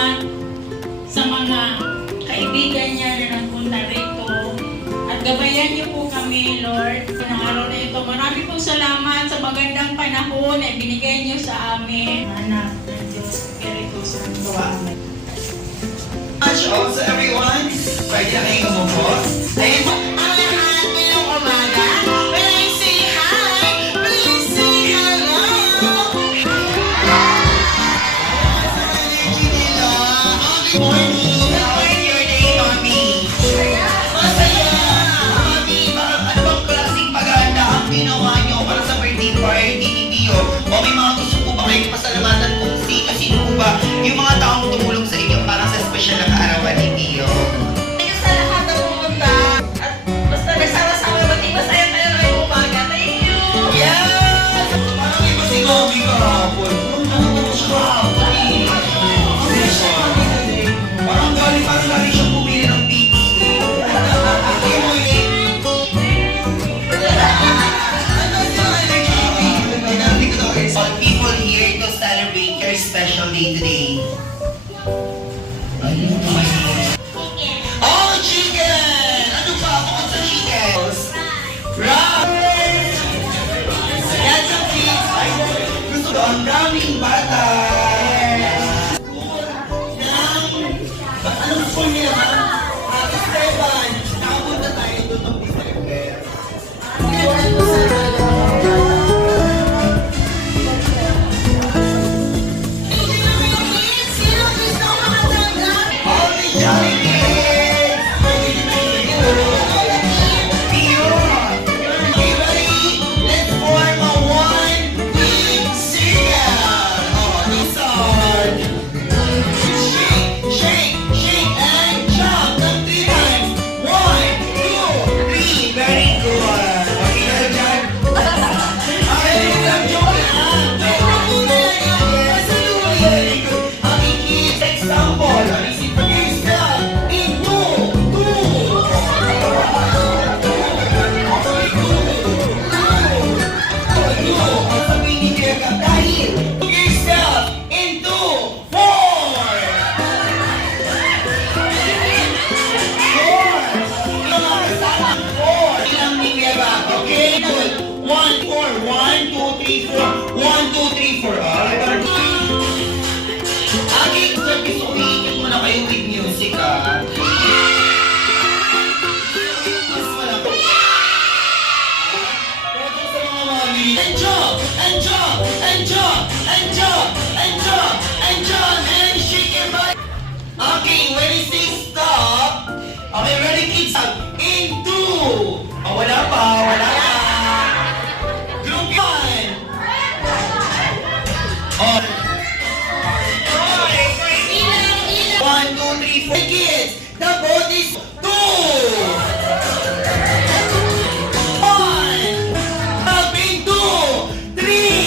salamat sa mga kaibigan niya na nagpunta rito. At gabayan niyo po kami, Lord, sa araw na ito. Marami pong salamat sa magandang panahon na binigay niyo sa amin. Anak ng Diyos, Espiritu Santo. Amen. Also everyone, pwede na kayo umupo. Ayun po, ang lahat ngayong umaga. When I say hi, please say hello. Good morning. How is your day, Mommy? Masaya. Mommy, ano bang klaseng paganda ang ginawa niyo para sa birthday party ni Tio? O may mga gusto po ba kayong pasalamatan kung sino po ba yung mga taong tumulong sa inyo para sa special na kaarawan ni Tio? Thank you sa lahat ng pumunta. At basta nagsama-sama, ba't masaya tayo ngayong umaga. Thank you! Yes! Parang iba si Mommy kahapon. Ano siya kahapon? Parang galing siyang pumili ng PTA. All people here to celebrate your special day today. Oh, chicken! Ano pa bukod sa chicken? Rice! Yan sa kids. Gusto ko ang daming bata. Anong school niya, ma'am? Esteban. Nakapunta tayo doon ng December. Okay, when you say stop, okay, ready kids? In two. Oh, wala pa. Group one. Oh. 1, 2, 3, 4 kids. The vote is 2. 1. Up in 2, 3.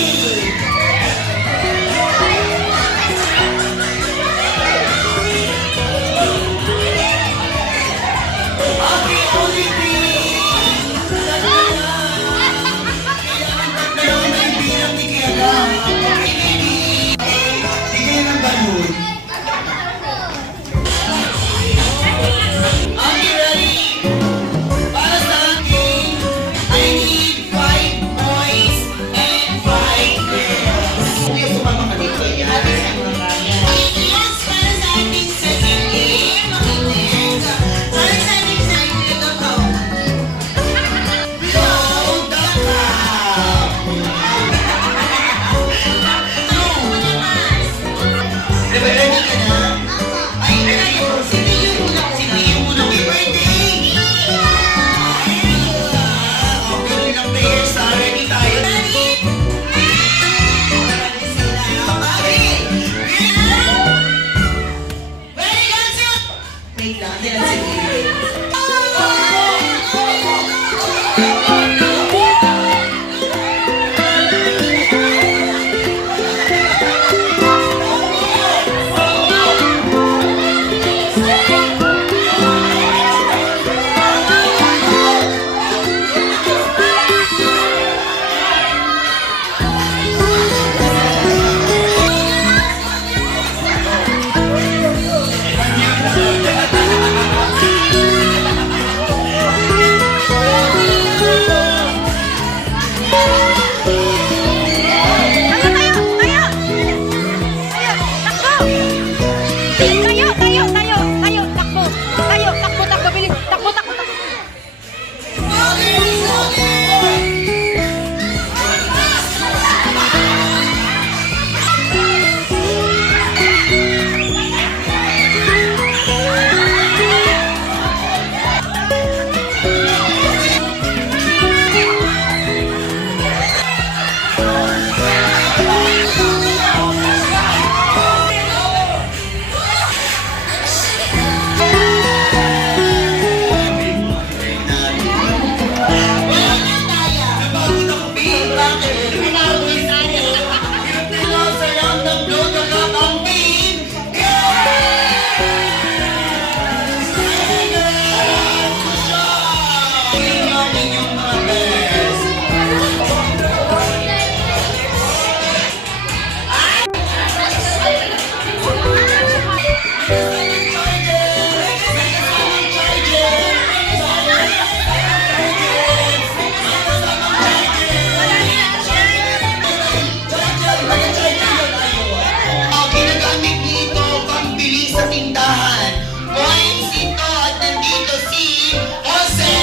tindahan. Coins ito at nandito si Jose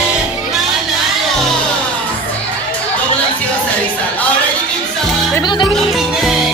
Manalo. Joke lang si Jose Rizal. Already, Minsan. Next.